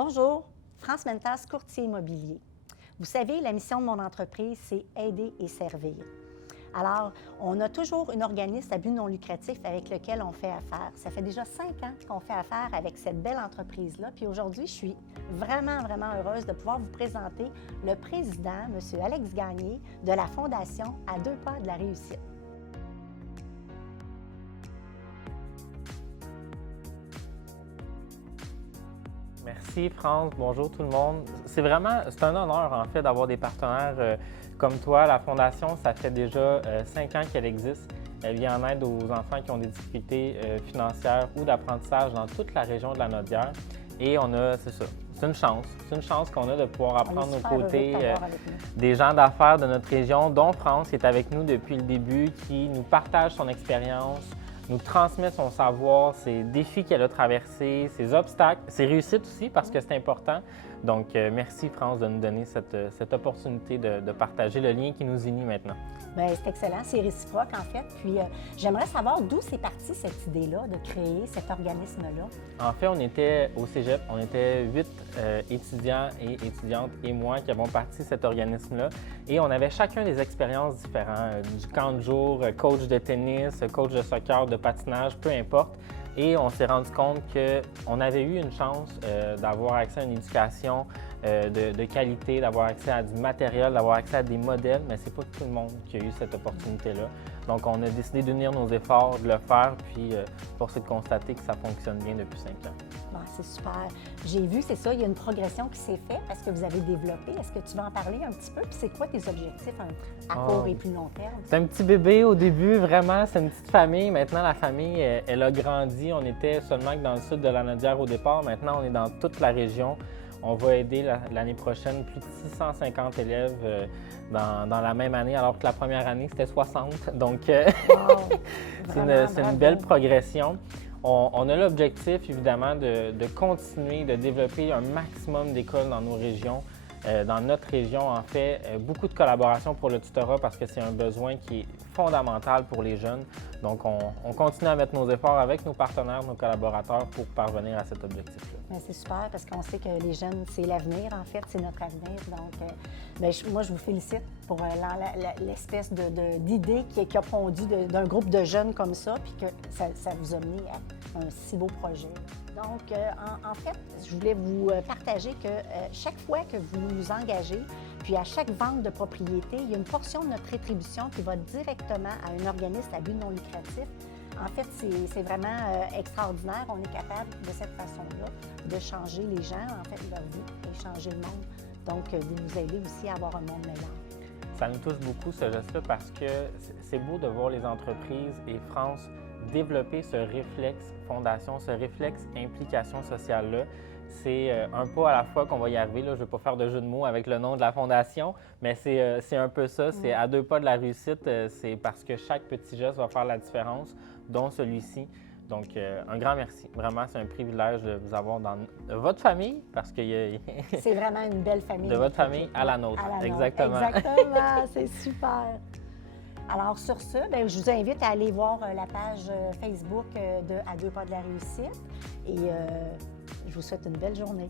Bonjour, France Mentas, courtier immobilier. Vous savez, la mission de mon entreprise, c'est aider et servir. Alors, on a toujours un organisme à but non lucratif avec lequel on fait affaire. Ça fait déjà 5 ans qu'on fait affaire avec cette belle entreprise-là. Puis aujourd'hui, je suis vraiment heureuse de pouvoir vous présenter le président, M. Alex Gagné, de la Fondation À deux pas de la réussite. Merci France, bonjour tout le monde. C'est un honneur en fait d'avoir des partenaires comme toi. La Fondation, ça fait déjà 5 ans qu'elle existe. Elle vient en aide aux enfants qui ont des difficultés financières ou d'apprentissage dans toute la région de la Naudière. Et c'est ça, c'est une chance qu'on a de pouvoir apprendre aux côtés des gens d'affaires de notre région, dont France qui est avec nous depuis le début, qui nous partage son expérience, nous transmet son savoir, ses défis qu'elle a traversés, ses obstacles, ses réussites aussi, parce que c'est important. Donc, merci France de nous donner cette opportunité de partager le lien qui nous unit maintenant. Bien, c'est excellent, c'est réciproque en fait. Puis, j'aimerais savoir d'où c'est parti cette idée-là de créer cet organisme-là. En fait, on était au Cégep, on était 8 étudiants et étudiantes et moi qui avons parti cet organisme-là. Et on avait chacun des expériences différentes, du camp de jour, coach de tennis, coach de soccer, de patinage, peu importe. Et on s'est rendu compte qu'on avait eu une chance d'avoir accès à une éducation de qualité, d'avoir accès à du matériel, d'avoir accès à des modèles, mais c'est pas tout le monde qui a eu cette opportunité-là. Donc, on a décidé d'unir nos efforts, de le faire, puis force est de constater que ça fonctionne bien depuis 5 ans. Bon, c'est super. J'ai vu, c'est ça, il y a une progression qui s'est faite parce que vous avez développé. Est-ce que tu vas en parler un petit peu? Puis c'est quoi tes objectifs à court et plus long terme? C'est un petit bébé au début, vraiment. C'est une petite famille. Maintenant, la famille, elle a grandi. On était seulement que dans le sud de la Naudière au départ. Maintenant, on est dans toute la région. On va aider l'année prochaine plus de 650 élèves dans la même année, alors que la première année, c'était 60. Donc, c'est une belle progression. On a l'objectif, évidemment, de continuer de développer un maximum d'écoles dans nos régions. Dans notre région, en fait, beaucoup de collaboration pour le tutorat parce que c'est un besoin qui est fondamental pour les jeunes. Donc, on continue à mettre nos efforts avec nos partenaires, nos collaborateurs pour parvenir à cet objectif-là. C'est super parce qu'on sait que les jeunes, c'est l'avenir, en fait, c'est notre avenir. Donc, moi, je vous félicite pour l'espèce d'idée qui a pondu d'un groupe de jeunes comme ça, puis que ça vous a mené à un si beau projet. Donc, en fait, je voulais vous partager que chaque fois que vous nous engagez, puis à chaque vente de propriété, il y a une portion de notre rétribution qui va directement à un organisme à but non lucratif. En fait, c'est vraiment extraordinaire. On est capable, de cette façon-là, de changer les gens, en fait, leur vie et changer le monde. Donc, vous nous aidez aussi à avoir un monde meilleur. Ça nous touche beaucoup, ce geste-là, parce que c'est beau de voir les entreprises et France développer ce réflexe fondation, ce réflexe implication sociale-là. C'est un pas à la fois qu'on va y arriver. Là. Je ne veux pas faire de jeu de mots avec le nom de la fondation, mais c'est un peu ça. C'est à deux pas de la réussite. C'est parce que chaque petit geste va faire la différence, dont celui-ci. Donc, un grand merci. Vraiment, c'est un privilège de vous avoir dans votre famille, parce que c'est vraiment une belle famille. De votre famille à la nôtre. Exactement. Exactement, c'est super. Alors, sur ce, je vous invite à aller voir la page Facebook de À deux pas de la réussite et je vous souhaite une belle journée.